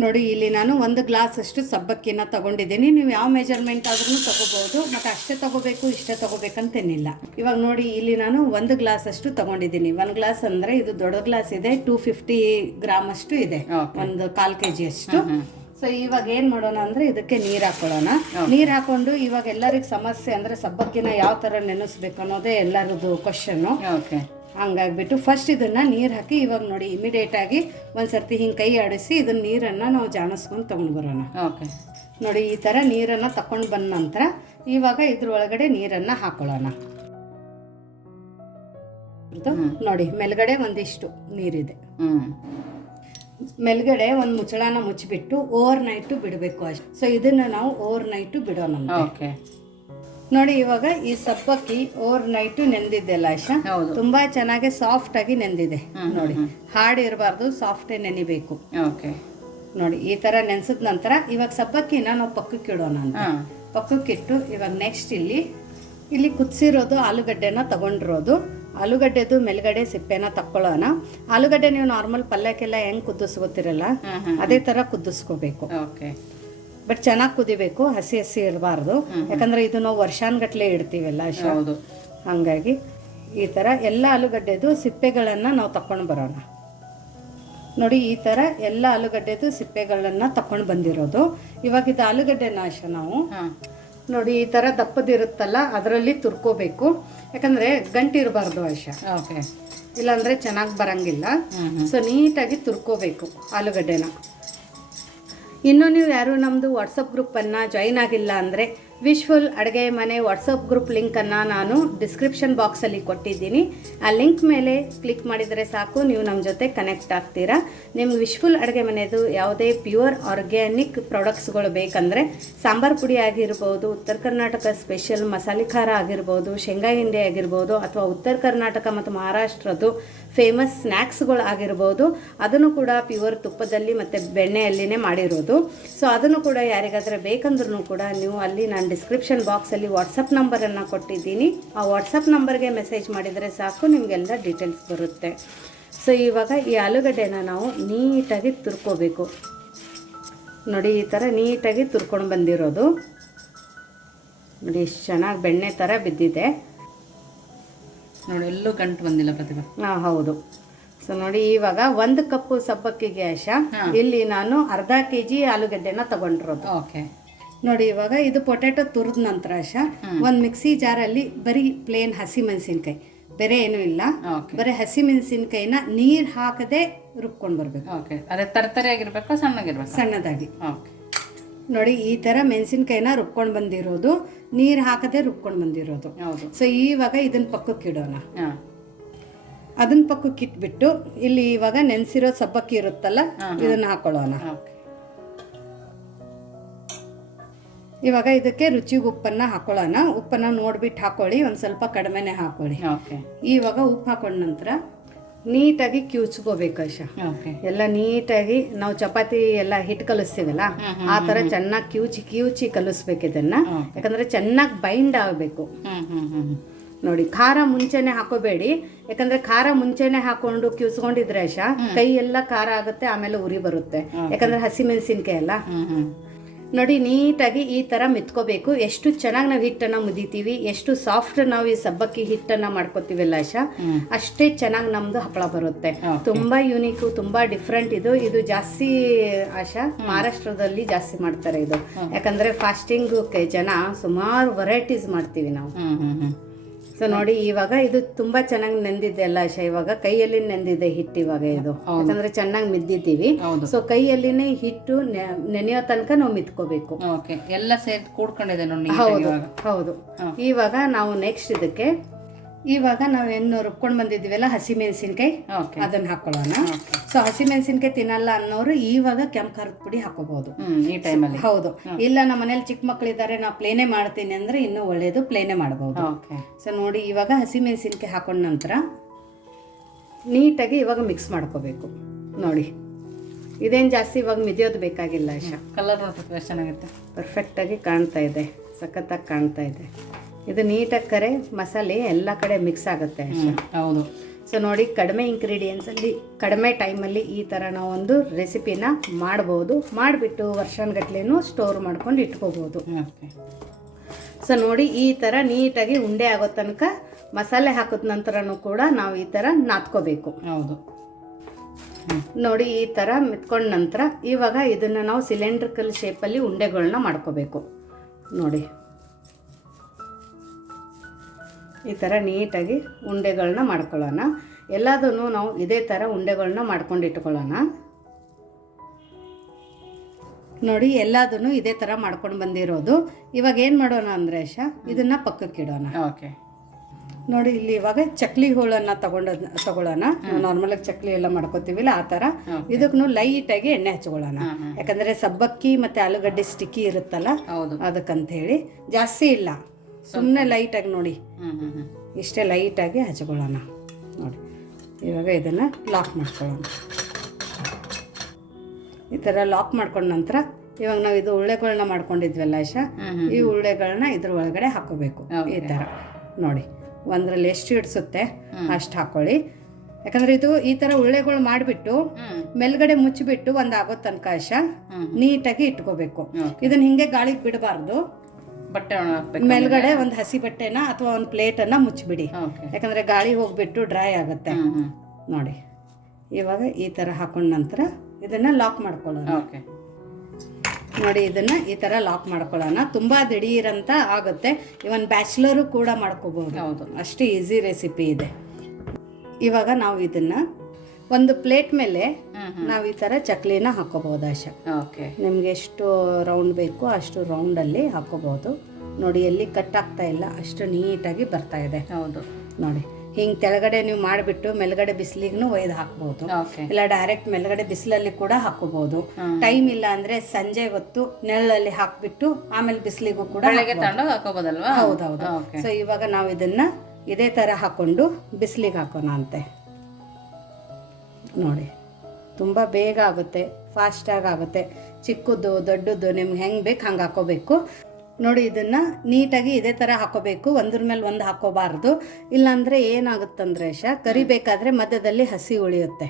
ನೋಡಿ ಇಲ್ಲಿ ನಾನು 1 ಗ್ಲಾಸ್ ಅಷ್ಟು ಸಬ್ಬಕ್ಕಿನ ತಗೊಂಡಿದ್ದೀನಿ. ನೀವು ಯಾವ ಮೆಜರ್ಮೆಂಟ್ ಆದ್ರೂ ತಗೋಬಹುದು, ಮತ್ತು ಅಷ್ಟೇ ತಗೋಬೇಕು ಇಷ್ಟೇ ತಗೋಬೇಕಂತೇನಿಲ್ಲ. ಇವಾಗ ನೋಡಿ ಇಲ್ಲಿ ನಾನು 1 ಗ್ಲಾಸ್ ಅಷ್ಟು ತಗೊಂಡಿದ್ದೀನಿ. 1 ಗ್ಲಾಸ್ ಅಂದ್ರೆ ಇದು ದೊಡ್ಡ ಗ್ಲಾಸ್ ಇದೆ, 250 ಗ್ರಾಮ್ ಅಷ್ಟು ಇದೆ, ಒಂದು 1/4 kg ಅಷ್ಟು. ಸೊ ಇವಾಗ ಏನ್ ಮಾಡೋಣ ಅಂದ್ರೆ ಇದಕ್ಕೆ ನೀರು ಹಾಕೊಳ್ಳೋಣ. ನೀರು ಹಾಕೊಂಡು ಇವಾಗ ಎಲ್ಲರಿಗೂ ಸಮಸ್ಯೆ ಅಂದ್ರೆ ಸಬ್ಬಕ್ಕಿನ ಯಾವ ತರ ನೆನೆಸ್ಬೇಕು ಅನ್ನೋದೇ ಎಲ್ಲರದು ಕ್ವಶನ್. ಹಂಗಾಗ್ಬಿಟ್ಟು ಫಸ್ಟ್ ಇದನ್ನ ನೀರು ಹಾಕಿ ಇವಾಗ ನೋಡಿ ಇಮಿಡಿಯೇಟ್ ಆಗಿ ಒಂದ್ಸರ್ತಿ ಹಿಂಗೆ ಕೈ ಆಡಿಸಿ ಇದನ್ನ ನೀರನ್ನು ನಾವು ಜಾಣಿಸ್ಕೊಂಡು ತಗೊಂಡು ಬರೋಣ. ನೋಡಿ ಈ ಥರ ನೀರನ್ನು ತಕೊಂಡು ಬಂದ ನಂತರ ಇವಾಗ ಇದ್ರೊಳಗಡೆ ನೀರನ್ನು ಹಾಕೊಳ್ಳೋಣ. ನೋಡಿ ಮೇಲ್ಗಡೆ ಒಂದಿಷ್ಟು ನೀರಿದೆ, ಮೇಲ್ಗಡೆ ಒಂದು ಮುಚ್ಚಳನ ಮುಚ್ಚಿಬಿಟ್ಟು ಓವರ್ ನೈಟು ಬಿಡಬೇಕು ಅಷ್ಟೆ. ಸೊ ಇದನ್ನ ನಾವು ಓವರ್ ನೈಟು ಬಿಡೋಣ. ನೋಡಿ ಇವಾಗ ಈ ಸಬ್ಬಕ್ಕಿ ಓವರ್ ನೈಟು ನೆಂದಿದ್ದೆಲ್ಲ ಆಶಾ, ತುಂಬಾ ಚೆನ್ನಾಗಿ ಸಾಫ್ಟ್ ಆಗಿ ನೆಂದಿದೆ. ನೋಡಿ ಹಾರ್ಡ್ ಇರಬಾರ್ದು, ಸಾಫ್ಟೇ ನೆನಿಬೇಕು. ನೋಡಿ ಈ ತರ ನೆನ್ಸಿದ ನಂತರ ಇವಾಗ ಸಬ್ಬಕ್ಕಿನ ನಾವು ಪಕ್ಕಕ್ಕೆ ಇಡೋಣ ಅಂತ. ಪಕ್ಕಕ್ಕಿಟ್ಟು ಇವಾಗ ನೆಕ್ಸ್ಟ್ ಇಲ್ಲಿ ಕುದಿಸಿರೋದು ಆಲೂಗಡ್ಡೆನ ತಗೊಂಡಿರೋದು, ಆಲೂಗಡ್ಡೆದು ಮೇಲ್ಗಡೆ ಸಿಪ್ಪೆನ ತಕ್ಕೊಳ್ಳೋಣ. ಆಲೂಗಡ್ಡೆ ನೀವು ನಾರ್ಮಲ್ ಪಲ್ಯಕ್ಕೆಲ್ಲ ಹೆಂಗ್ ಕುದಿಸ್ಕೋತಿರಲ್ಲ ಅದೇ ತರ ಕುದಿಸ್ಕೋಬೇಕು. ಬಟ್ ಚೆನ್ನಾಗಿ ಕುದಿಬೇಕು, ಹಸಿ ಹಸಿ ಇರಬಾರ್ದು. ಯಾಕಂದ್ರೆ ಇದು ನಾವು ವರ್ಷಾನ್ಗಟ್ಲೆ ಇಡ್ತೀವಲ್ಲ ಅಷ್ಟು, ಹಂಗಾಗಿ ಈ ತರ ಎಲ್ಲ ಆಲೂಗಡ್ಡೆದು ಸಿಪ್ಪೆಗಳನ್ನ ನಾವು ತಕೊಂಡು ಬರೋಣ. ನೋಡಿ ಈ ತರ ಎಲ್ಲ ಆಲೂಗಡ್ಡೆದು ಸಿಪ್ಪೆಗಳನ್ನ ತಕೊಂಡು ಬಂದಿರೋದು. ಇವಾಗ ಇದು ಆಲೂಗಡ್ಡೆ ನಾಶ ನಾವು ನೋಡಿ ಈ ತರ ದಪ್ಪದಿರುತ್ತಲ್ಲ ಅದರಲ್ಲಿ ತುರ್ಕೋಬೇಕು. ಯಾಕಂದ್ರೆ ಗಂಟು ಇರಬಾರ್ದು ಆಶಾ, ಇಲ್ಲಾಂದ್ರೆ ಚೆನ್ನಾಗಿ ಬರಂಗಿಲ್ಲ. ಸೊ ನೀಟಾಗಿ ತುರ್ಕೋಬೇಕು ಆಲೂಗಡ್ಡೆನ. ಇನ್ನು ನೀವು ಯಾರು ನಮ್ಮದು ವಾಟ್ಸಪ್ ಗ್ರೂಪನ್ನು ಜಾಯಿನ್ ಆಗಿಲ್ಲ ಅಂದರೆ ವಿಶ್ಫುಲ್ ಅಡುಗೆ ಮನೆ ವಾಟ್ಸಪ್ ಗ್ರೂಪ್ ಲಿಂಕನ್ನು ನಾನು ಡಿಸ್ಕ್ರಿಪ್ಷನ್ ಬಾಕ್ಸಲ್ಲಿ ಕೊಟ್ಟಿದ್ದೀನಿ. ಆ ಲಿಂಕ್ ಮೇಲೆ ಕ್ಲಿಕ್ ಮಾಡಿದರೆ ಸಾಕು, ನೀವು ನಮ್ಮ ಜೊತೆ ಕನೆಕ್ಟ್ ಆಗ್ತೀರಾ. ನಿಮ್ಗೆ ವಿಶ್ಫುಲ್ ಅಡುಗೆ ಮನೆಯದು ಯಾವುದೇ ಪ್ಯೂರ್ ಆರ್ಗ್ಯಾನಿಕ್ ಪ್ರಾಡಕ್ಟ್ಸ್ಗಳು ಬೇಕಂದರೆ ಸಾಂಬಾರು ಪುಡಿ ಆಗಿರ್ಬೋದು, ಉತ್ತರ ಕರ್ನಾಟಕ ಸ್ಪೆಷಲ್ ಮಸಾಲೆ ಖಾರ ಆಗಿರ್ಬೋದು, ಶೇಂಗಾ ಹಿಂಡಿ ಆಗಿರ್ಬೋದು, ಅಥವಾ ಉತ್ತರ ಕರ್ನಾಟಕ ಮತ್ತು ಮಹಾರಾಷ್ಟ್ರದ್ದು ಫೇಮಸ್ ಸ್ನ್ಯಾಕ್ಸ್ಗಳು ಆಗಿರ್ಬೋದು, ಅದನ್ನು ಕೂಡ ಪ್ಯೂರ್ ತುಪ್ಪದಲ್ಲಿ ಮತ್ತು ಬೆಣ್ಣೆಯಲ್ಲಿನೇ ಮಾಡಿರೋದು. ಸೊ ಅದನ್ನು ಕೂಡ ಯಾರಿಗಾದರೆ ಬೇಕಂದ್ರೂ ಕೂಡ ನೀವು ಅಲ್ಲಿ ನಾನು ಡಿಸ್ಕ್ರಿಪ್ಷನ್ ಬಾಕ್ಸಲ್ಲಿ ವಾಟ್ಸಪ್ ನಂಬರನ್ನು ಕೊಟ್ಟಿದ್ದೀನಿ. ಆ ವಾಟ್ಸಪ್ ನಂಬರ್ಗೆ ಮೆಸೇಜ್ ಮಾಡಿದರೆ ಸಾಕು, ನಿಮಗೆಲ್ಲ ಡೀಟೇಲ್ಸ್ ಬರುತ್ತೆ. ಸೊ ಇವಾಗ ಈ ಆಲೂಗಡ್ಡೆನ ನಾವು ನೀಟಾಗಿ ತುರ್ಕೋಬೇಕು. ನೋಡಿ ಈ ಥರ ನೀಟಾಗಿ ತುರ್ಕೊಂಡು ಬಂದಿರೋದು. ನೋಡಿ ಎಷ್ಟು ಚೆನ್ನಾಗಿ ಬೆಣ್ಣೆ ಥರ ಬಿದ್ದಿದೆ ನೋಡಿ, ಎಲ್ಲೂ ಗಂಟು ಬಂದಿಲ್ಲ ಪ್ರತಿಭಾ. ಹೌದು. ಸೊ ನೋಡಿ ಇವಾಗ 1 ಕಪ್ ಸಬ್ಬಕ್ಕಿಗೆ ಆಶಾ ಇಲ್ಲಿ ನಾನು ಅರ್ಧ kg ಆಲೂಗಡ್ಡೆನ ತಗೊಂಡಿರೋದು. ನೋಡಿ ಇವಾಗ ಇದು ಪೊಟ್ಯಾಟೊ ತುರಿದ ನಂತರ ಆಶಾ ಒಂದು ಮಿಕ್ಸಿ ಜಾರಲ್ಲಿ ಬರೀ ಪ್ಲೇನ್ ಹಸಿ ಮೆಣಸಿನ್ಕಾಯಿ, ಬೇರೆ ಏನೂ ಇಲ್ಲ, ಬರೀ ಹಸಿ ಮೆಣಸಿನ್ಕಾಯಿನ ನೀರು ಹಾಕದೆ ರುಬ್ಕೊಂಡು ಬರಬೇಕು. ಅದೇ ತರತರಿ ಆಗಿರ್ಬೇಕು, ಸಣ್ಣಗಿರ್ಬೇಕು, ಸಣ್ಣದಾಗಿ. ನೋಡಿ ಈ ಥರ ಮೆಣಸಿನ್ಕಾಯಿನ ರುಬ್ಕೊಂಡು ಬಂದಿರೋದು, ನೀರು ಹಾಕದೆ ರುಬ್ಕೊಂಡು ಬಂದಿರೋದು. ಸೊ ಇವಾಗ ಇದನ್ನ ಪಕ್ಕಕ್ಕೆ ಇಡೋಣ. ಅದನ್ನ ಪಕ್ಕಕ್ಕೆ ಇಟ್ಬಿಟ್ಟು ಇಲ್ಲಿ ಇವಾಗ ನೆನೆಸಿರೋ ಸಬ್ಬಕ್ಕಿ ಇರುತ್ತಲ್ಲ ಇದನ್ನ ಹಾಕೊಳ್ಳೋಣ. ಇವಾಗ ಇದಕ್ಕೆ ರುಚಿಗೆ ಉಪ್ಪನ್ನ ಹಾಕೊಳ್ಳೋಣ. ಉಪ್ಪನ್ನ ನೋಡ್ಬಿಟ್ಟು ಹಾಕೊಳ್ಳಿ, ಒಂದು ಸ್ವಲ್ಪ ಕಡಿಮೆನೆ ಹಾಕೊಳ್ಳಿ. ಇವಾಗ ಉಪ್ಪು ಹಾಕೊಂಡ ನಂತರ ನೀಟಾಗಿ ಕ್ಯೂಚ್ಕೋಬೇಕು ಆಶಾ. ಎಲ್ಲ ನೀಟಾಗಿ ನಾವು ಚಪಾತಿ ಎಲ್ಲ ಹಿಟ್ಟು ಕಲಿಸ್ತೀವಲ್ಲ ಆ ಥರ ಚೆನ್ನಾಗಿ ಕ್ಯೂಚಿ ಕಲಿಸ್ಬೇಕು ಇದನ್ನ. ಯಾಕಂದ್ರೆ ಚೆನ್ನಾಗಿ ಬೈಂಡ್ ಆಗಬೇಕು. ನೋಡಿ ಖಾರ ಮುಂಚೆನೆ ಹಾಕೋಬೇಡಿ, ಯಾಕಂದ್ರೆ ಖಾರ ಮುಂಚೆನೆ ಹಾಕೊಂಡು ಕ್ಯೂಸ್ಕೊಂಡಿದ್ರೆ ಆಶಾ ಕೈ ಎಲ್ಲ ಖಾರ ಆಗುತ್ತೆ, ಆಮೇಲೆ ಉರಿ ಬರುತ್ತೆ. ಯಾಕಂದ್ರೆ ಹಸಿ ಮೆಣಸಿನ್ಕಾಯಿ ಅಲ್ಲ. ನೋಡಿ ನೀಟಾಗಿ ಈ ಥರ ಮೆತ್ಕೋಬೇಕು. ಎಷ್ಟು ಚೆನ್ನಾಗಿ ನಾವು ಹಿಟ್ಟನ್ನು ಮುದಿತೀವಿ, ಎಷ್ಟು ಸಾಫ್ಟ್ ನಾವು ಈ ಸಬ್ಬಕ್ಕಿ ಹಿಟ್ಟನ್ನು ಮಾಡ್ಕೋತೀವಲ್ಲ ಆಶಾ, ಅಷ್ಟೇ ಚೆನ್ನಾಗಿ ನಮ್ದು ಹಪ್ಪಳ ಬರುತ್ತೆ. ತುಂಬಾ ಯೂನಿಕ್, ತುಂಬಾ ಡಿಫ್ರೆಂಟ್. ಇದು ಜಾಸ್ತಿ ಆಶಾ ಮಹಾರಾಷ್ಟ್ರದಲ್ಲಿ ಜಾಸ್ತಿ ಮಾಡ್ತಾರೆ ಇದು. ಯಾಕಂದ್ರೆ ಫಾಸ್ಟಿಂಗ್ ಜನ ಸುಮಾರು ವೆರೈಟೀಸ್ ಮಾಡ್ತೀವಿ ನಾವು. ಸೊ ನೋಡಿ ಇವಾಗ ಇದು ತುಂಬಾ ಚೆನ್ನಾಗಿ ನೆಂದಿದೆ ಅಲ್ಲ ಆಶಾ. ಇವಾಗ ಕೈಯಲ್ಲಿ ನೆಂದಿದೆ ಹಿಟ್ಟು ಇವಾಗ ಇದು, ಯಾಕಂದ್ರೆ ಚೆನ್ನಾಗಿ ಮಿದ್ದಿದ್ದೀವಿ. ಸೊ ಕೈಯಲ್ಲಿನೇ ಹಿಟ್ಟು ನೆನೆಯೋ ತನಕ ನಾವು ಮಿತ್ಕೋಬೇಕು. ಎಲ್ಲ ಸೇರಿ ಕೂಡ್ಕೊಂಡಿದೆ ನೋಡಿ. ಹೌದು. ಇವಾಗ ನಾವು ನೆಕ್ಸ್ಟ್ ಇದಕ್ಕೆ ಇವಾಗ ನಾವೇನು ರುಬ್ಕೊಂಡು ಬಂದಿದ್ದೀವಲ್ಲ ಹಸಿ ಮೆಣಸಿನ್ಕಾಯಿ ಅದನ್ನ ಹಾಕೊಳ್ಳೋಣ. ಸೊ ಹಸಿ ಮೆಣಸಿನ್ಕಾಯಿ ತಿನ್ನಲ್ಲ ಅನ್ನೋರು ಇವಾಗ ಕೆಂಪು ಖಾರದ ಪುಡಿ ಹಾಕೋಬಹುದು ಈ ಟೈಮಲ್ಲಿ. ಹೌದು. ಇಲ್ಲ ನಮ್ಮ ಮನೇಲಿ ಚಿಕ್ಕ ಮಕ್ಕಳಿದ್ದಾರೆ, ನಾ ಪ್ಲೇನೇ ಮಾಡ್ತೀನಿ ಅಂದ್ರೆ ಇನ್ನೂ ಒಳ್ಳೇದು, ಪ್ಲೇನೇ ಮಾಡಬಹುದು. ಸೊ ನೋಡಿ ಇವಾಗ ಹಸಿ ಮೆಣಸಿನ್ಕಾಯಿ ಹಾಕೊಂಡ ನಂತರ ನೀಟಾಗಿ ಇವಾಗ ಮಿಕ್ಸ್ ಮಾಡ್ಕೋಬೇಕು. ನೋಡಿ ಇದೇನು ಜಾಸ್ತಿ ಇವಾಗ ಮಿದಿಯೋದು ಬೇಕಾಗಿಲ್ಲ ಆಶಾ. ಕಲರ್ ಚೆನ್ನಾಗಿರುತ್ತೆ, ಪರ್ಫೆಕ್ಟಾಗಿ ಕಾಣ್ತಾ ಇದೆ, ಸಖತ್ತಾಗಿ ಕಾಣ್ತಾ ಇದೆ. ಇದು ನೀಟಾಗಿ ಮಸಾಲೆ ಎಲ್ಲ ಕಡೆ ಮಿಕ್ಸ್ ಆಗುತ್ತೆ. ಹೌದು. ಸೊ ನೋಡಿ ಕಡಿಮೆ ಇಂಗ್ರೀಡಿಯೆಂಟ್ಸಲ್ಲಿ ಕಡಿಮೆ ಟೈಮಲ್ಲಿ ಈ ಥರ ನಾವೊಂದು ರೆಸಿಪಿನ ಮಾಡ್ಬೋದು. ಮಾಡಿಬಿಟ್ಟು ವರ್ಷಾನುಗಟ್ಲೆನೂ ಸ್ಟೋರ್ ಮಾಡ್ಕೊಂಡು ಇಟ್ಕೋಬೋದು. ಸೊ ನೋಡಿ, ಈ ಥರ ನೀಟಾಗಿ ಉಂಡೆ ಆಗೋ ತನಕ ಮಸಾಲೆ ಹಾಕಿದ ನಂತರನೂ ಕೂಡ ನಾವು ಈ ಥರ ನಾದ್ಕೋಬೇಕು. ಹೌದು. ನೋಡಿ, ಈ ಥರ ಮೆತ್ಕೊಂಡ ನಂತರ ಇವಾಗ ಇದನ್ನು ನಾವು ಸಿಲಿಂಡ್ರಿಕಲ್ ಶೇಪಲ್ಲಿ ಉಂಡೆಗಳನ್ನ ಮಾಡ್ಕೋಬೇಕು. ನೋಡಿ, ಈ ಥರ ನೀಟಾಗಿ ಉಂಡೆಗಳನ್ನ ಮಾಡ್ಕೊಳ್ಳೋಣ. ಎಲ್ಲದನ್ನು ನಾವು ಇದೇ ಥರ ಉಂಡೆಗಳನ್ನ ಮಾಡ್ಕೊಂಡು ಇಟ್ಕೊಳ್ಳೋಣ. ನೋಡಿ, ಎಲ್ಲದನ್ನು ಇದೇ ಥರ ಮಾಡ್ಕೊಂಡು ಬಂದಿರೋದು. ಇವಾಗ ಏನು ಮಾಡೋಣ ಅಂದರೆ ಇದನ್ನು ಪಕ್ಕಕ್ಕೆ ಇಡೋಣ. ಓಕೆ. ನೋಡಿ, ಇಲ್ಲಿ ಇವಾಗ ಚಕ್ಲಿ ಹೋಳನ್ನು ತಗೊಳ್ಳೋಣ. ನಾರ್ಮಲಾಗಿ ಚಕ್ಲಿ ಎಲ್ಲ ಮಾಡ್ಕೋತೀವಿಲ್ಲ ಆ ಥರ. ಇದಕ್ಕೂ ಲೈಟಾಗಿ ಎಣ್ಣೆ ಹಚ್ಕೊಳ್ಳೋಣ. ಯಾಕಂದರೆ ಸಬ್ಬಕ್ಕಿ ಮತ್ತು ಆಲೂಗಡ್ಡೆ ಸ್ಟಿಕ್ಕಿ ಇರುತ್ತಲ್ಲ, ಅದಕ್ಕಂತ ಹೇಳಿ ಜಾಸ್ತಿ ಇಲ್ಲ, ಸುಮ್ಮನೆ ಲೈಟಾಗಿ ನೋಡಿ ಇಷ್ಟೇ ಲೈಟಾಗಿ ಹಚ್ಕೊಳ್ಳೋಣ. ನೋಡಿ, ಇವಾಗ ಇದನ್ನು ಲಾಕ್ ಮಾಡ್ಕೊಳ್ಳೋಣ. ಈ ಥರ ಲಾಕ್ ಮಾಡ್ಕೊಂಡ ನಂತರ ಇವಾಗ ನಾವು ಇದು ಉಳ್ಳೆಗಳನ್ನ ಮಾಡ್ಕೊಂಡಿದ್ವಲ್ಲ ಈ ಉಳ್ಳೆಗಳನ್ನ ಇದ್ರ ಒಳಗಡೆ ಹಾಕೋಬೇಕು. ಈ ಥರ ನೋಡಿ, ಒಂದರಲ್ಲಿ ಎಷ್ಟು ಹಿಡಿಸುತ್ತೆ ಅಷ್ಟು ಹಾಕೊಳ್ಳಿ. ಯಾಕಂದ್ರೆ ಇದು ಈ ಥರ ಉಳ್ಳೆಗಳು ಮಾಡಿಬಿಟ್ಟು ಮೇಲ್ಗಡೆ ಮುಚ್ಚಿಬಿಟ್ಟು ಒಂದು ಆಗೋ ತನಕ ನೀಟಾಗಿ ಇಟ್ಕೋಬೇಕು. ಇದನ್ನ ಹಿಂಗೆ ಗಾಳಿಗೆ ಬಿಡಬಾರ್ದು. ಬಟ್ಟೆ ಮೇಲ್ಗಡೆ ಒಂದು ಹಸಿ ಬಟ್ಟೆನ ಅಥವಾ ಒಂದು ಪ್ಲೇಟನ್ನು ಮುಚ್ಚಿಬಿಡಿ. ಯಾಕಂದರೆ ಗಾಳಿ ಹೋಗ್ಬಿಟ್ಟು ಡ್ರೈ ಆಗುತ್ತೆ. ನೋಡಿ, ಇವಾಗ ಈ ಥರ ಹಾಕೊಂಡ ನಂತರ ಇದನ್ನು ಲಾಕ್ ಮಾಡ್ಕೊಳ್ಳೋಣ. ನೋಡಿ, ಇದನ್ನು ಈ ಥರ ಲಾಕ್ ಮಾಡ್ಕೊಳ್ಳೋಣ. ತುಂಬ ದಿಢೀರಂತ ಆಗುತ್ತೆ. ಇವನ್ ಬ್ಯಾಚುಲರು ಕೂಡ ಮಾಡ್ಕೋಬಹುದು. ಹೌದು, ಅಷ್ಟು ಈಸಿ ರೆಸಿಪಿ ಇದೆ. ಇವಾಗ ನಾವು ಇದನ್ನು ಒಂದು ಪ್ಲೇಟ್ ಮೇಲೆ ನಾವು ಈ ಥರ ಚಕ್ಲಿನ ಹಾಕೋಬಹುದು. ನಿಮ್ಗೆ ಎಷ್ಟು ರೌಂಡ್ ಬೇಕು ಅಷ್ಟು ರೌಂಡಲ್ಲಿ ಹಾಕೋಬಹುದು. ನೋಡಿ, ಎಲ್ಲಿ ಕಟ್ ಆಗ್ತಾ ಇಲ್ಲ, ಅಷ್ಟು ನೀಟಾಗಿ ಬರ್ತಾ ಇದೆ. ಹೌದು, ನೋಡಿ, ಹಿಂಗೆ ಕೆಳಗಡೆ ನೀವು ಮಾಡಿಬಿಟ್ಟು ಮೇಲ್ಗಡೆ ಬಿಸಿಲಿಗೂ ಒಯ್ದು ಹಾಕ್ಬೋದು. ಇಲ್ಲ ಡೈರೆಕ್ಟ್ ಮೇಲ್ಗಡೆ ಬಿಸಿಲಲ್ಲಿ ಕೂಡ ಹಾಕೋಬಹುದು. ಟೈಮ್ ಇಲ್ಲ ಅಂದ್ರೆ ಸಂಜೆ ಹೊತ್ತು ನೆರಳಲ್ಲಿ ಹಾಕ್ಬಿಟ್ಟು ಆಮೇಲೆ ಬಿಸಿಲಿಗೂ ಕೂಡ ಹಾಕೋಬಹುದಲ್ವಾ? ಹೌದೌದು. ಸೊ ಇವಾಗ ನಾವು ಇದನ್ನ ಇದೇ ತರ ಹಾಕೊಂಡು ಬಿಸಿಲಿಗೆ ಹಾಕೋಣ ಅಂತೆ. ನೋಡಿ, ತುಂಬ ಬೇಗ ಆಗುತ್ತೆ, ಫಾಸ್ಟಾಗಿ ಆಗುತ್ತೆ. ಚಿಕ್ಕದು ದೊಡ್ಡದು ನಿಮ್ಗೆ ಹೆಂಗೆ ಬೇಕು ಹಂಗೆ ಹಾಕೋಬೇಕು. ನೋಡಿ, ಇದನ್ನು ನೀಟಾಗಿ ಇದೇ ಥರ ಹಾಕೋಬೇಕು, ಒಂದ್ರ ಮೇಲೆ ಒಂದು ಹಾಕೋಬಾರ್ದು. ಇಲ್ಲಾಂದರೆ ಏನಾಗುತ್ತಂದ್ರೆ ಕರಿಬೇಕಾದ್ರೆ ಮಧ್ಯದಲ್ಲಿ ಹಸಿ ಉಳಿಯುತ್ತೆ.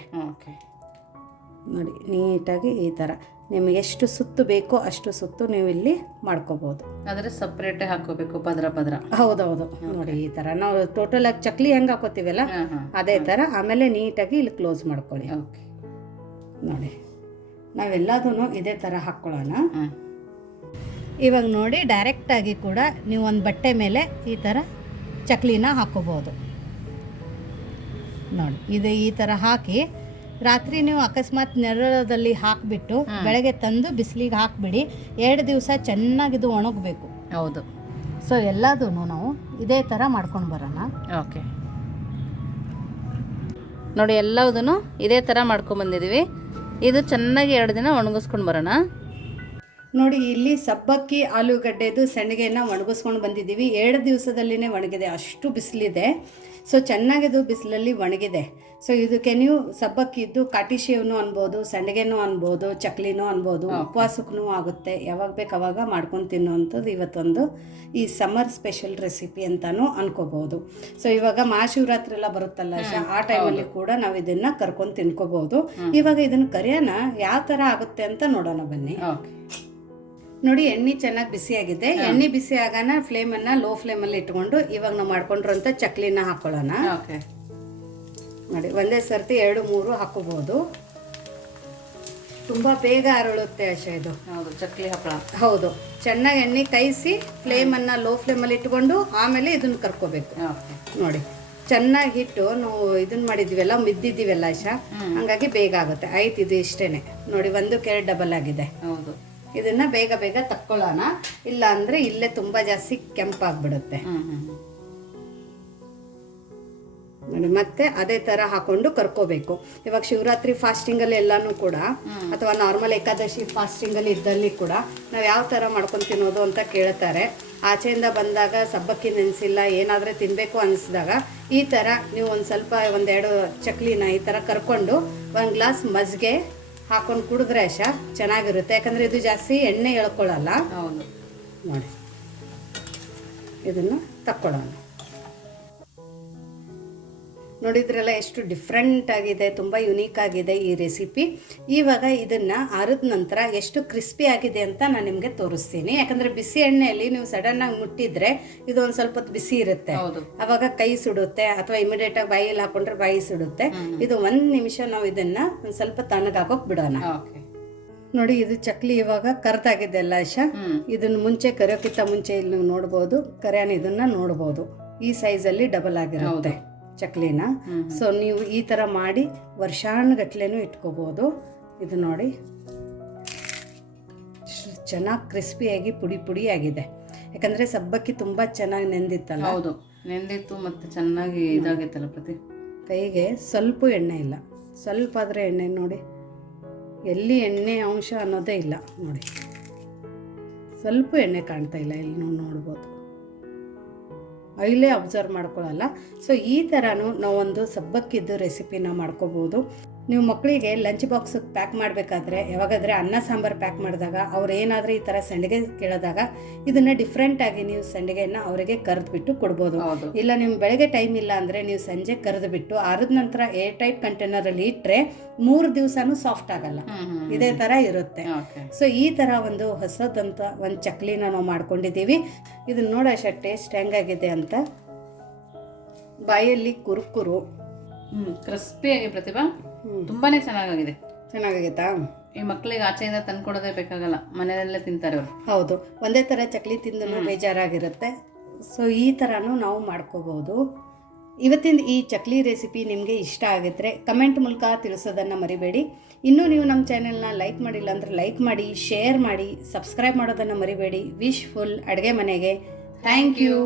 ನೋಡಿ, ನೀಟಾಗಿ ಈ ಥರ ನಿಮಗೆ ಎಷ್ಟು ಸುತ್ತು ಬೇಕೋ ಅಷ್ಟು ಸುತ್ತು ನೀವು ಇಲ್ಲಿ ಮಾಡ್ಕೋಬೋದು. ಆದರೆ ಸಪ್ರೇಟೇ ಹಾಕೋಬೇಕು, ಪದರ ಪದರ. ಹೌದೌದು. ನೋಡಿ, ಈ ಥರ ನಾವು ಟೋಟಲ್ ಆಗಿ ಚಕ್ಲಿ ಹೆಂಗೆ ಹಾಕೋತೀವಲ್ಲ ಅದೇ ಥರ. ಆಮೇಲೆ ನೀಟಾಗಿ ಇಲ್ಲಿ ಕ್ಲೋಸ್ ಮಾಡ್ಕೊಳ್ಳಿ. ನೋಡಿ, ನಾವೆಲ್ಲದೂ ಇದೇ ಥರ ಹಾಕ್ಕೊಳ್ಳೋಣ. ಇವಾಗ ನೋಡಿ, ಡೈರೆಕ್ಟಾಗಿ ಕೂಡ ನೀವು ಒಂದು ಬಟ್ಟೆ ಮೇಲೆ ಈ ಥರ ಚಕ್ಲಿನ ಹಾಕೋಬೋದು. ನೋಡಿ, ಇದು ಈ ಥರ ಹಾಕಿ ರಾತ್ರಿ ನೀವು ಅಕಸ್ಮಾತ್ ನೆರಳದಲ್ಲಿ ಹಾಕಿಬಿಟ್ಟು ಬೆಳಗ್ಗೆ ತಂದು ಬಿಸಿಲಿಗೆ ಹಾಕಿಬಿಡಿ. 2 ದಿವಸ ಚೆನ್ನಾಗಿದು ಒಣಗಬೇಕು. ಹೌದು. ಸೊ ಎಲ್ಲದೂ ನಾವು ಇದೇ ಥರ ಮಾಡ್ಕೊಂಡು ಬರೋಣ. ಓಕೆ. ನೋಡಿ, ಎಲ್ಲದೂ ಇದೇ ಥರ ಮಾಡ್ಕೊಂಬಂದಿದ್ದೀವಿ. ಇದು ಚೆನ್ನಾಗಿ 2 ದಿನ ಒಣಗಿಸ್ಕೊಂಡು ಬರೋಣ. ನೋಡಿ, ಇಲ್ಲಿ ಸಬ್ಬಕ್ಕಿ ಆಲೂಗಡ್ಡೆದು ಸೆಣಗೆನ ಒಣಗಿಸ್ಕೊಂಡು ಬಂದಿದ್ದೀವಿ. 2 ದಿವಸದಲ್ಲಿನೇ ಒಣಗಿದೆ, ಅಷ್ಟು ಬಿಸಿಲಿದೆ. ಸೊ ಚೆನ್ನಾಗಿದು ಬಿಸಿಲಲ್ಲಿ ಒಣಗಿದೆ. ಸೊ ಇದಕ್ಕೆ ನೀವು ಸಬ್ಬಕ್ಕಿದ್ದು ಕಾಟಿ ಶೇವ್ನು ಅನ್ಬೋದು, ಸಂಡಿಗೆನೂ ಅನ್ಬೋದು, ಚಕ್ಲಿನೂ ಅನ್ಬೋದು, ಉಪವಾಸಕ್ಕೂ ಆಗುತ್ತೆ. ಯಾವಾಗ ಬೇಕು ಅವಾಗ ಮಾಡ್ಕೊಂಡು ತಿನ್ನೋವಂಥದ್ದು ಇವತ್ತೊಂದು ಈ ಸಮ್ಮರ್ ಸ್ಪೆಷಲ್ ರೆಸಿಪಿ ಅಂತಲೂ ಅನ್ಕೋಬೋದು. ಸೊ ಇವಾಗ ಮಹಾಶಿವರಾತ್ರಿ ಎಲ್ಲ ಬರುತ್ತಲ್ಲ ಆ ಟೈಮಲ್ಲಿ ಕೂಡ ನಾವು ಇದನ್ನು ಕರ್ಕೊಂಡು ತಿನ್ಕೋಬೋದು. ಇವಾಗ ಇದನ್ನು ಕರಿಯೋಣ ಯಾವ ಥರ ಆಗುತ್ತೆ ಅಂತ ನೋಡೋಣ ಬನ್ನಿ. ನೋಡಿ, ಎಣ್ಣೆ ಚೆನ್ನಾಗಿ ಬಿಸಿಯಾಗಿದೆ. ಎಣ್ಣೆ ಬಿಸಿ ಆಗೋಣ ಫ್ಲೇಮನ್ನು ಲೋ ಫ್ಲೇಮಲ್ಲಿ ಇಟ್ಕೊಂಡು ಇವಾಗ ನಾವು ಮಾಡ್ಕೊಂಡಿರೋಂಥ ಚಕ್ಲಿನ ಹಾಕೊಳ್ಳೋಣ. ನೋಡಿ, ಒಂದೇ ಸರ್ತಿ 2-3 ಹಾಕೋಬಹುದು. ತುಂಬ ಬೇಗ ಅರಳುತ್ತೆ ಇದು. ಹೌದು, ಚಕ್ಲಿ ಹಪ್ಪಳ. ಹೌದು, ಚೆನ್ನಾಗಿ ಎಣ್ಣೆ ಕಾಯಿಸಿ ಫ್ಲೇಮನ್ನು ಲೋ ಫ್ಲೇಮಲ್ಲಿ ಇಟ್ಕೊಂಡು ಆಮೇಲೆ ಇದನ್ನು ಕರ್ಕೋಬೇಕು. ನೋಡಿ, ಚೆನ್ನಾಗಿ ಹಿಟ್ಟು ನಾವು ಇದನ್ನ ಮಾಡಿದ್ವಿಲ್ಲ, ಮಿದ್ದಿದ್ದೀವಲ್ಲ ಹಂಗಾಗಿ ಬೇಗ ಆಗುತ್ತೆ. ಆಯ್ತು, ಇದು ಇಷ್ಟೇನೆ. ನೋಡಿ, 1 ಡಬಲ್ ಆಗಿದೆ. ಹೌದು, ಇದನ್ನ ಬೇಗ ಬೇಗ ತಕ್ಕೊಳ್ಳೋಣ. ಇಲ್ಲ ಅಂದ್ರೆ ಇಲ್ಲೇ ತುಂಬಾ ಜಾಸ್ತಿ ಕೆಂಪಾಗ್ಬಿಡುತ್ತೆ. ನೋಡಿ, ಮತ್ತೆ ಅದೇ ತರ ಹಾಕೊಂಡು ಕರ್ಕೋಬೇಕು. ಇವಾಗ ಶಿವರಾತ್ರಿ ಫಾಸ್ಟಿಂಗ್ ಅಲ್ಲಿ ಎಲ್ಲಾನು ಕೂಡ ಅಥವಾ ನಾರ್ಮಲ್ ಏಕಾದಶಿ ಫಾಸ್ಟಿಂಗ್ ಅಲ್ಲಿ ಇದ್ದಲ್ಲಿ ಕೂಡ ನಾವು ಯಾವ ತರ ಮಾಡ್ಕೊಂಡು ತಿನ್ನೋದು ಅಂತ ಕೇಳ್ತಾರೆ. ಆಚೆಯಿಂದ ಬಂದಾಗ ಸಬ್ಬಕ್ಕಿ ನೆನೆಸಿಲ್ಲ ಏನಾದ್ರೆ ತಿನ್ಬೇಕು ಅನಿಸಿದಾಗ ಈ ತರ ನೀವು ಒಂದು ಸ್ವಲ್ಪ 1-2 ಚಕ್ಲಿನ ಈ ತರ ಕರ್ಕೊಂಡು 1 ಗ್ಲಾಸ್ ಮಜ್ಜಿಗೆ ಹಾಕೊಂಡು ಕುಡಿದ್ರೆ ಚೆನ್ನಾಗಿರುತ್ತೆ. ಯಾಕಂದ್ರೆ ಇದು ಜಾಸ್ತಿ ಎಣ್ಣೆ ಎಳ್ಕೊಳ್ಳಲ್ಲ. ಹೌದು. ನೋಡಿ, ಇದನ್ನು ತಕ್ಕೊಳ್ಳೋಣ. ನೋಡಿದ್ರಲ್ಲ ಎಷ್ಟು ಡಿಫ್ರೆಂಟ್ ಆಗಿದೆ, ತುಂಬ ಯುನೀಕ್ ಆಗಿದೆ ಈ ರೆಸಿಪಿ. ಇವಾಗ ಇದನ್ನು ಆರಿದ ನಂತರ ಎಷ್ಟು ಕ್ರಿಸ್ಪಿ ಆಗಿದೆ ಅಂತ ನಾನು ನಿಮಗೆ ತೋರಿಸ್ತೀನಿ. ಯಾಕಂದರೆ ಬಿಸಿ ಎಣ್ಣೆಯಲ್ಲಿ ನೀವು ಸಡನ್ನಾಗಿ ಮುಟ್ಟಿದ್ರೆ ಇದು ಒಂದು ಸ್ವಲ್ಪ ಹೊತ್ತು ಬಿಸಿ ಇರುತ್ತೆ, ಅವಾಗ ಕೈ ಸುಡುತ್ತೆ, ಅಥವಾ ಇಮಿಡಿಯೇಟಾಗಿ ಬಾಯಲ್ಲಿ ಹಾಕೊಂಡ್ರೆ ಬಾಯಿ ಸುಡುತ್ತೆ. ಇದು 1 ನಿಮಿಷ ನಾವು ಇದನ್ನು ಒಂದು ಸ್ವಲ್ಪ ತಣ್ಣಗಾಕೋಕೆ ಬಿಡೋಣ. ನೋಡಿ ಇದು ಚಕ್ಲಿ ಇವಾಗ ಕರ್ದಾಗಿದೆ ಅಲ್ಲ ಆಶಾ. ಇದನ್ನ ಮುಂಚೆ ಕರಿಯೋಕ್ಕಿಂತ ಮುಂಚೆ ಇಲ್ಲಿ ನೀವು ನೋಡ್ಬೋದು, ಕರಿಯಾನ ಇದನ್ನ ನೋಡ್ಬೋದು, ಈ ಸೈಜಲ್ಲಿ ಡಬಲ್ ಆಗಿರುತ್ತೆ ಚಕ್ಲಿನ. ಸೊ ನೀವು ಈ ಥರ ಮಾಡಿ ವರ್ಷಾನುಗಟ್ಲೆನೂ ಇಟ್ಕೋಬೋದು. ಇದು ನೋಡಿ ಚೆನ್ನಾಗಿ ಕ್ರಿಸ್ಪಿಯಾಗಿ ಪುಡಿ ಪುಡಿ ಆಗಿದೆ. ಯಾಕಂದರೆ ಸಬ್ಬಕ್ಕಿ ತುಂಬ ಚೆನ್ನಾಗಿ ನೆಂದಿತ್ತಲ್ಲ. ಹೌದು, ನೆಂದಿತ್ತು ಮತ್ತು ಚೆನ್ನಾಗಿ ಇದಾಗಿತ್ತಲ್ಲ. ಪ್ರತಿ ಕೈಗೆ ಸ್ವಲ್ಪ ಎಣ್ಣೆ ಇಲ್ಲ, ಸ್ವಲ್ಪ ಆದರೆ ಎಣ್ಣೆ ನೋಡಿ, ಎಲ್ಲಿ ಎಣ್ಣೆ ಅಂಶ ಅನ್ನೋದೇ ಇಲ್ಲ ನೋಡಿ, ಸ್ವಲ್ಪ ಎಣ್ಣೆ ಕಾಣ್ತಾ ಇಲ್ಲ, ಇಲ್ಲಿ ನೀವು ನೋಡ್ಬೋದು, ಐಲೇ ಅಬ್ಸರ್ವ್ ಮಾಡ್ಕೊಳ್ಳಲ್ಲ. ಸೊ ಈ ಥರನೂ ನಾವೊಂದು ಸಬ್ಬಕ್ಕಿದ್ದು ರೆಸಿಪಿನ ಮಾಡ್ಕೋಬೋದು. ನೀವು ಮಕ್ಕಳಿಗೆ ಲಂಚ್ ಬಾಕ್ಸಿಗೆ ಪ್ಯಾಕ್ ಮಾಡಬೇಕಾದ್ರೆ, ಯಾವಾಗಾದರೆ ಅನ್ನ ಸಾಂಬಾರು ಪ್ಯಾಕ್ ಮಾಡಿದಾಗ ಅವ್ರು ಏನಾದರೂ ಈ ಥರ ಸಂಡಿಗೆ ಕೇಳಿದಾಗ ಇದನ್ನು ಡಿಫ್ರೆಂಟಾಗಿ ನೀವು ಸಂಡಿಗೆಯನ್ನು ಅವರಿಗೆ ಕರೆದುಬಿಟ್ಟು ಕೊಡ್ಬೋದು. ಇಲ್ಲ ನಿಮ್ಮ ಬೆಳಗ್ಗೆ ಟೈಮ್ ಇಲ್ಲ ಅಂದರೆ ನೀವು ಸಂಜೆ ಕರೆದುಬಿಟ್ಟು ಆರಿದ ನಂತರ ಏರ್ ಟೈಟ್ ಕಂಟೈನರಲ್ಲಿ ಇಟ್ಟರೆ 3 ದಿವಸನೂ ಸಾಫ್ಟ್ ಆಗಲ್ಲ, ಇದೇ ಥರ ಇರುತ್ತೆ. ಸೊ ಈ ಥರ ಒಂದು ಹೊಸದಂತ ಒಂದು ಚಕ್ಲಿನ ನಾವು ಮಾಡ್ಕೊಂಡಿದ್ದೀವಿ. ಇದನ್ನ ನೋಡೋಷ್ಟ ಟೇಸ್ಟ್ ಹೆಂಗಾಗಿದೆ ಅಂತ. ಬಾಯಲ್ಲಿ ಕುರುಕುರು, ಕ್ರಿಸ್ಪಿಯಾಗಿ ಪ್ರತಿಭಾ ತುಂಬಾನೇ ಚೆನ್ನಾಗಾಗಿತ್ತಾ? ಈ ಮಕ್ಕಳಿಗೆ ಆಚೆಯಿಂದ ತಂದ್ಕೊಡೋದೇ ಬೇಕಾಗಲ್ಲ, ಮನೆಯಲ್ಲೇ ತಿಂತಾರೆ ಅವರು. ಹೌದು, ಒಂದೇ ಥರ ಚಕ್ಲಿ ತಿಂದು ಬೇಜಾರಾಗಿರುತ್ತೆ. ಸೊ ಈ ಥರನೂ ನಾವು ಮಾಡ್ಕೋಬೋದು. ಇವತ್ತಿನ ಈ ಚಕ್ಲಿ ರೆಸಿಪಿ ನಿಮಗೆ ಇಷ್ಟ ಆಗಿದ್ರೆ ಕಮೆಂಟ್ ಮೂಲಕ ತಿಳಿಸೋದನ್ನು ಮರಿಬೇಡಿ. ಇನ್ನೂ ನೀವು ನಮ್ಮ ಚಾನೆಲ್ನ ಲೈಕ್ ಮಾಡಿಲ್ಲ ಅಂದರೆ ಲೈಕ್ ಮಾಡಿ, ಶೇರ್ ಮಾಡಿ, ಸಬ್ಸ್ಕ್ರೈಬ್ ಮಾಡೋದನ್ನು ಮರಿಬೇಡಿ. ವಿಶ್ ಫುಲ್ ಅಡುಗೆ ಮನೆಗೆ ಥ್ಯಾಂಕ್ ಯು.